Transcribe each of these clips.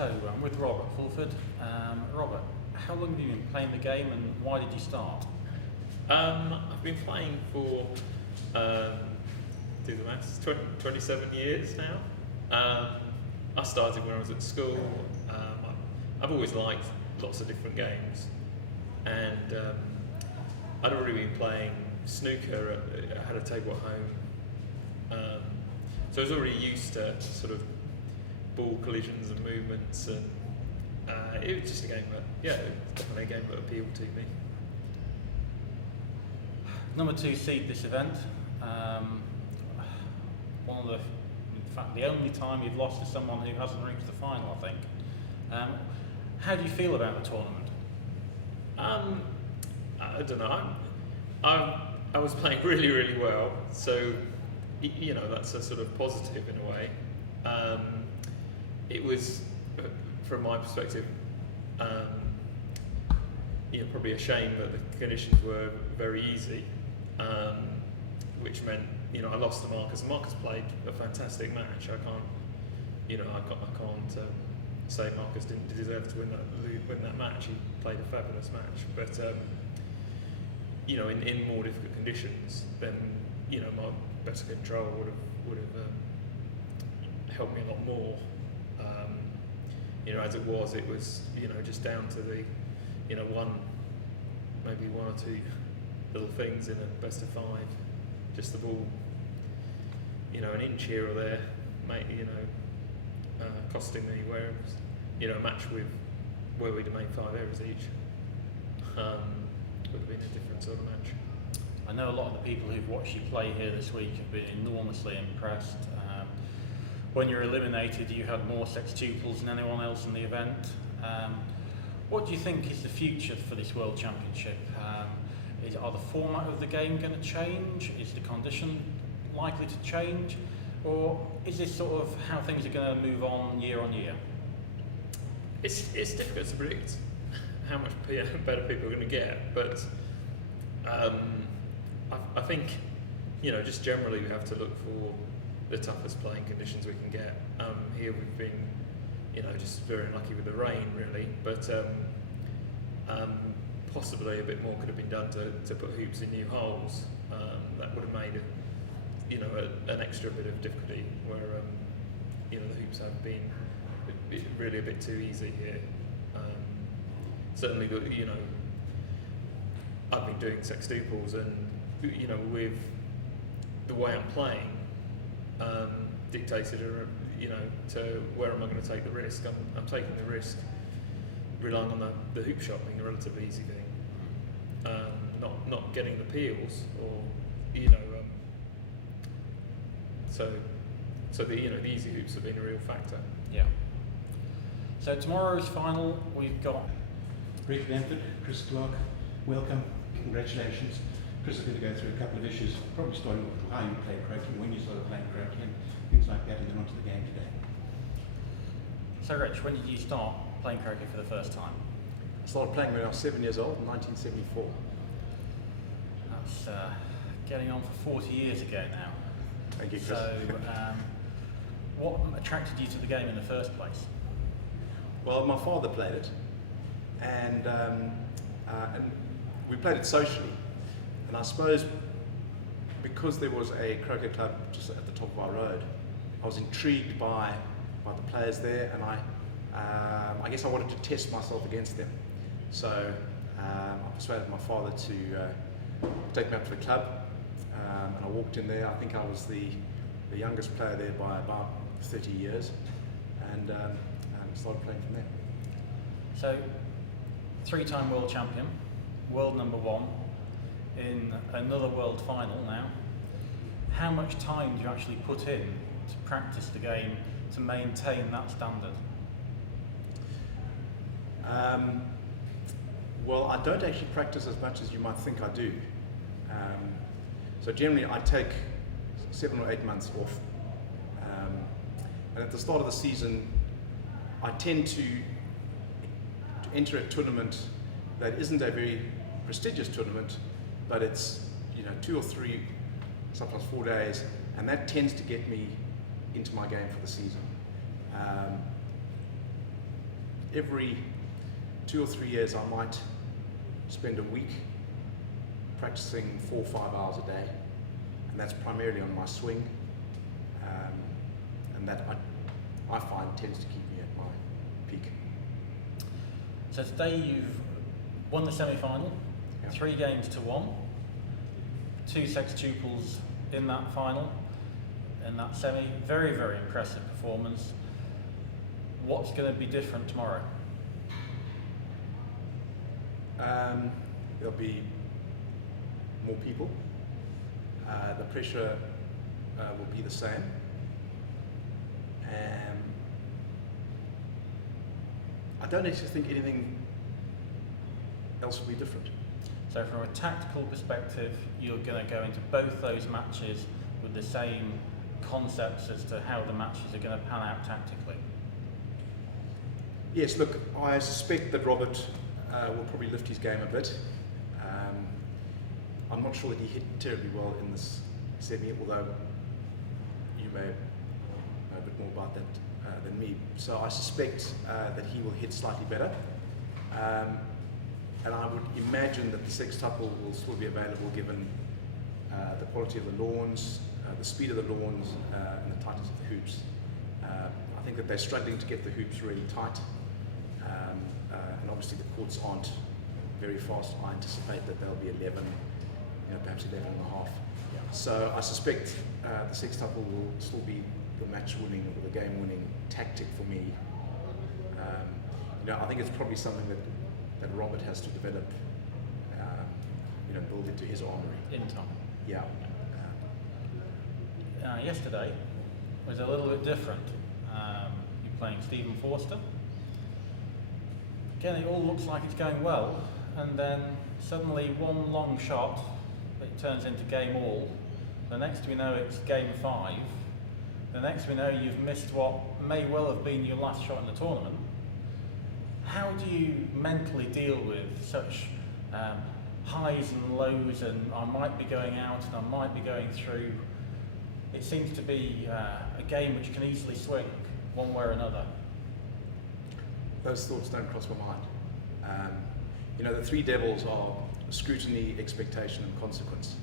So, I'm with Robert Fulford. Robert, how long have you been playing the game and why did you start? I've been playing for, do the maths, 27 years now. I started when I was at school. I've always liked lots of different games, and I'd already been playing snooker. I had a table at home, so I was already used to sort of ball collisions and movements, and it was just a game that, it was definitely a game that appealed to me. Number 2 seed this event. In fact, the only time you've lost to someone who hasn't reached the final, I think. How do you feel about the tournament? I don't know. I was playing really, really well, so that's a sort of positive in a way. It was, from my perspective, probably a shame that the conditions were very easy, which meant I lost to Marcus. Marcus played a fantastic match. I can't say Marcus didn't deserve to win that match. He played a fabulous match, but in more difficult conditions, then my better control would have helped me a lot more. As it was just down to the maybe one or two little things in a best of 5, just the ball, an inch here or there, costing me. Whereas a match where we'd have made 5 errors each would have been a different sort of match. I know a lot of the people who've watched you play here this week have been enormously impressed. When you were eliminated, you had more sextuples than anyone else in the event. What do you think is the future for this World Championship? Are the format of the game going to change? Is the condition likely to change? Or is this sort of how things are going to move on year? It's difficult to predict how much better people are going to get, but I think just generally we have to look for the toughest playing conditions we can get. Here we've been just very unlucky with the rain really, but possibly a bit more could have been done to put hoops in new holes. That would have made an extra bit of difficulty where the hoops have been really a bit too easy here. Certainly I've been doing sextuples, and with the way I'm playing dictated to where am I going to take the risk. I'm taking the risk relying on the hoop shot being a relatively easy thing, not getting the peels, or so the easy hoops have been a real factor. Yeah. So tomorrow's final, we've got Fulford Bamford, Clarke, welcome, congratulations. Chris is going to go through a couple of issues, probably starting with how you play croquet, when you started playing croquet, and things like that, and then onto the game today. So Rich, when did you start playing croquet for the first time? I started playing when I was 7 years old in 1974. That's getting on for 40 years ago now. Thank you, Chris. So, what attracted you to the game in the first place? Well, my father played it, and we played it socially. And I suppose because there was a croquet club just at the top of our road, I was intrigued by the players there, and I guess I wanted to test myself against them. So I persuaded my father to take me up to the club, and I walked in there. I think I was the youngest player there by about 30 years, and started playing from there. So, 3-time world champion, world number 1, in another world final now. How much time do you actually put in to practice the game to maintain that standard? Well, I don't actually practice as much as you might think I do. So generally I take 7 or 8 months off. And at the start of the season, I tend to enter a tournament that isn't a very prestigious tournament, but it's 2 or 3, sometimes 4 days, and that tends to get me into my game for the season. every 2 or 3 years I might spend a week practicing 4 or 5 hours a day, and that's primarily on my swing, and that I find tends to keep me at my peak. So today you've won the semi-final, Yeah. 3 games to 1, 2 sextuples in that final, in that semi. Very, very impressive performance. What's going to be different tomorrow? There'll be more people. The pressure will be the same. I don't actually think anything else will be different. So from a tactical perspective, you're going to go into both those matches with the same concepts as to how the matches are going to pan out tactically. Yes, look, I suspect that Robert will probably lift his game a bit. I'm not sure that he hit terribly well in this semi, although you may know a bit more about that than me. So I suspect that he will hit slightly better. And I would imagine that the sextuple will still be available given the quality of the lawns, the speed of the lawns, and the tightness of the hoops. I think that they're struggling to get the hoops really tight, and obviously the courts aren't very fast. I anticipate that they'll be 11, perhaps 11 and a half. So I suspect the sextuple will still be the match-winning or the game-winning tactic for me. I think it's probably something that Robert has to develop, build into his armory. In time. Yeah. Yesterday was a little bit different. You're playing Stephen Forster. Again, it all looks like it's going well, and then suddenly one long shot that turns into game all. The next we know it's game 5. The next we know you've missed what may well have been your last shot in the tournament. How do you mentally deal with such highs and lows, and I might be going out and I might be going through? It seems to be a game which can easily swing one way or another. Those thoughts don't cross my mind. The 3 devils are scrutiny, expectation, and consequence.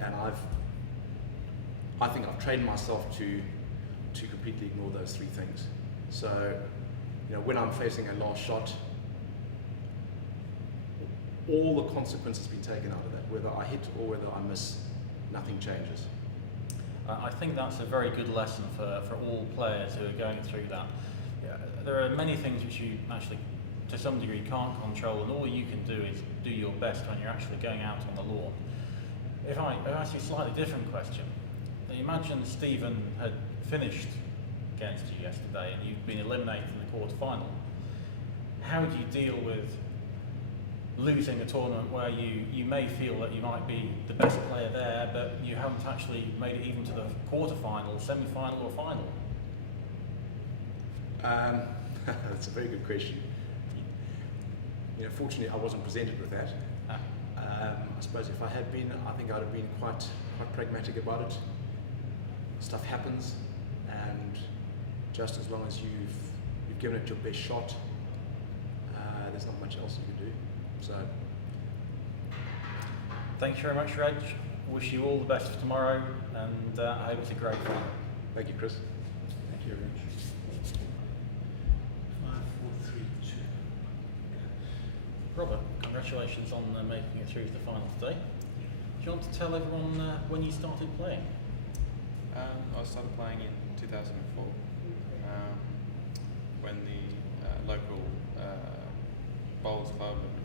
And I think I've trained myself to completely ignore those 3 things. So, when I'm facing a last shot, all the consequence has been taken out of that. Whether I hit or whether I miss, nothing changes. I think that's a very good lesson for all players who are going through that. There are many things which you actually, to some degree, can't control, and all you can do is do your best when you're actually going out on the lawn. If I ask you a slightly different question, imagine Stephen had finished against you yesterday and you've been eliminated in the quarter-final. How do you deal with losing a tournament where you may feel that you might be the best player there, but you haven't actually made it even to the quarter-final, semi-final or final? That's a very good question. Fortunately I wasn't presented with that. I suppose if I had been, I think I'd have been quite pragmatic about it. Stuff happens, and just as long as you've given it your best shot, there's not much else you can do. So, thank you very much, Reg. Wish you all the best for tomorrow, and I hope it's a great final. Thank you, Chris. Thank you, Rich. 5, 4, 3, 2. Robert, congratulations on making it through to the final today. Do you want to tell everyone when you started playing? I started playing in 2004 when the local bowls club and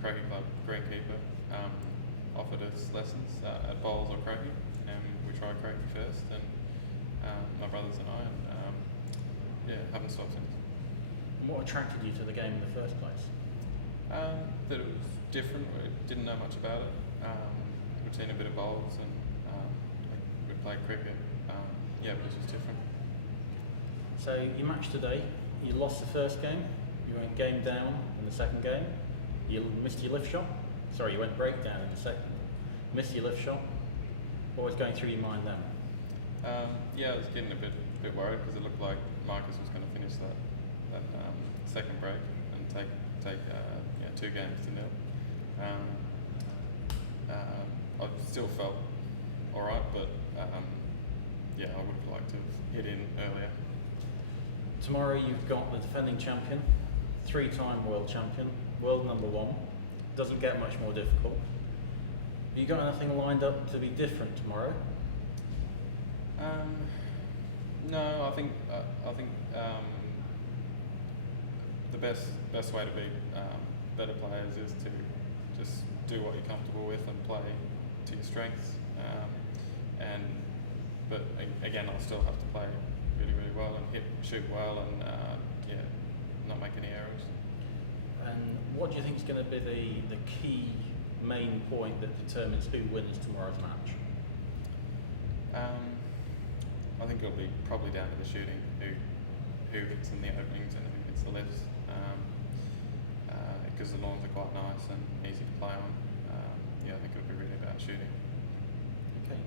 croquet club Greenkeeper offered us lessons at bowls or croquet, and we tried croquet first, and my brothers and I, and haven't stopped since. And what attracted you to the game in the first place? That it was different. We didn't know much about it. We'd seen a bit of bowls and we'd played cricket. But it was just different. So you matched today. You lost the first game. You went game down in the second game. You missed your lift shot. Sorry, you went breakdown in the second. Missed your lift shot. What was going through your mind then? I was getting a bit worried because it looked like Marcus was going to finish that that second break and take 2 games to 0. I still felt all right, but yeah, I would have liked to have hit in earlier. Tomorrow you've got the defending champion, 3-time world champion, world number 1. Doesn't get much more difficult. Have you got anything lined up to be different tomorrow? No, I think the best way to be better players is to just do what you're comfortable with and play to your strengths. But again, I'll still have to play really, really well and shoot well, and not make any errors. And what do you think is going to be the key main point that determines who wins tomorrow's match? I think it'll be probably down to the shooting, who hits in the openings and who hits the lifts. Because the lawns are quite nice and easy to play on. I think it'll be really about shooting. Okay.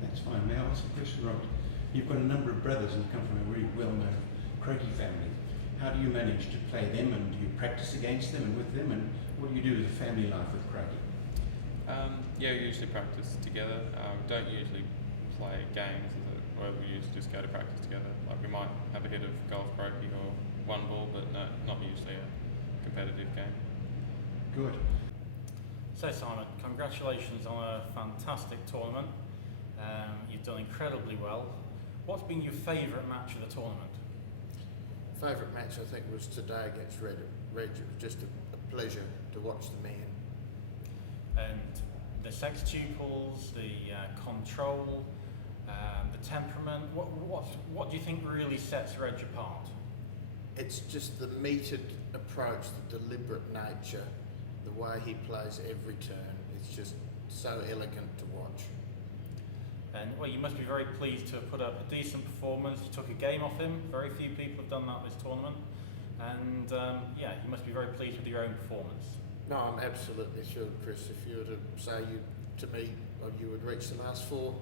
That's fine. Now, I'll ask a question, Robert. You've got a number of brothers and come from a very well-known Croquet family. How do you manage to play them, and do you practice against them and with them, and what do you do with the family life with Croquet? We usually practice together. Don't usually play games, or we usually just go to practice together. Like we might have a hit of golf croquet or one ball, but no, not usually a competitive game. Good. So Simon, congratulations on a fantastic tournament. You've done incredibly well. What's been your favourite match of the tournament? Favourite match I think was today against Reg. It was just a pleasure to watch the man. And the sextuples, the control, the temperament, what do you think really sets Reg apart? It's just the metered approach, the deliberate nature, the way he plays every turn. It's just so elegant to watch. And well, you must be very pleased to have put up a decent performance. You took a game off him. Very few people have done that this tournament. And you must be very pleased with your own performance. No, I'm absolutely sure, Chris. If you were to say to me, you would reach the last 4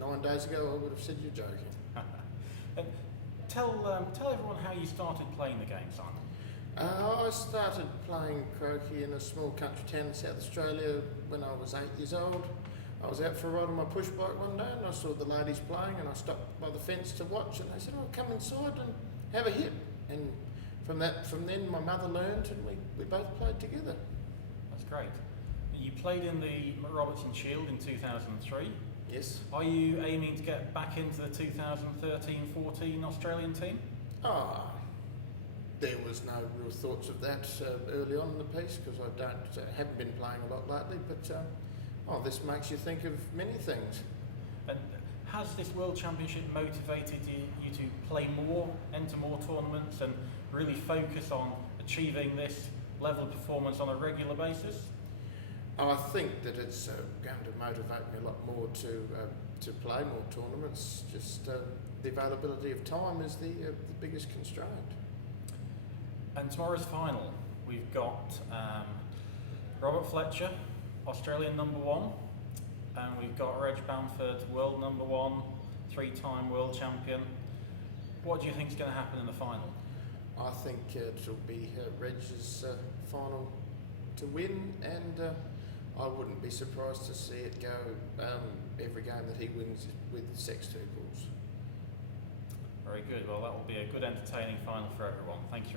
9 days ago, I would have said you're joking. And tell everyone how you started playing the game, Simon. I started playing croquet in a small country town in South Australia when I was 8 years old. I was out for a ride on my push bike one day and I saw the ladies playing, and I stopped by the fence to watch, and they said, "Oh, come inside and have a hit." And from then my mother learned, and we both played together. That's great. You played in the Robertson Shield in 2003. Yes. Are you aiming to get back into the 2013-14 Australian team? There was no real thoughts of that early on in the piece, because I haven't been playing a lot lately, but this makes you think of many things. And has this World Championship motivated you to play more, enter more tournaments, and really focus on achieving this level of performance on a regular basis? I think that it's going to motivate me a lot more to play more tournaments. Just the availability of time is the biggest constraint. And tomorrow's final, we've got Robert Fletcher, Australian number 1, and we've got Reg Bamford, world number 1, 3-time world champion. What do you think is going to happen in the final? I think it'll be Reg's final to win, and I wouldn't be surprised to see it go every game that he wins with sextuples. Very good. Well, that will be a good, entertaining final for everyone. Thank you.